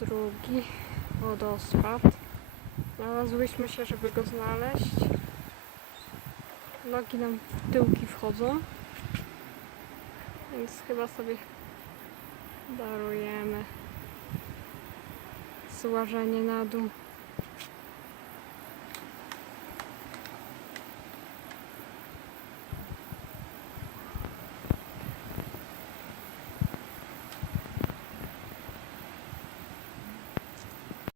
drugi wodospad. Znalazłyśmy się, żeby go znaleźć. Nogi nam w tyłki wchodzą, więc chyba sobie darujemy złażenie na dół.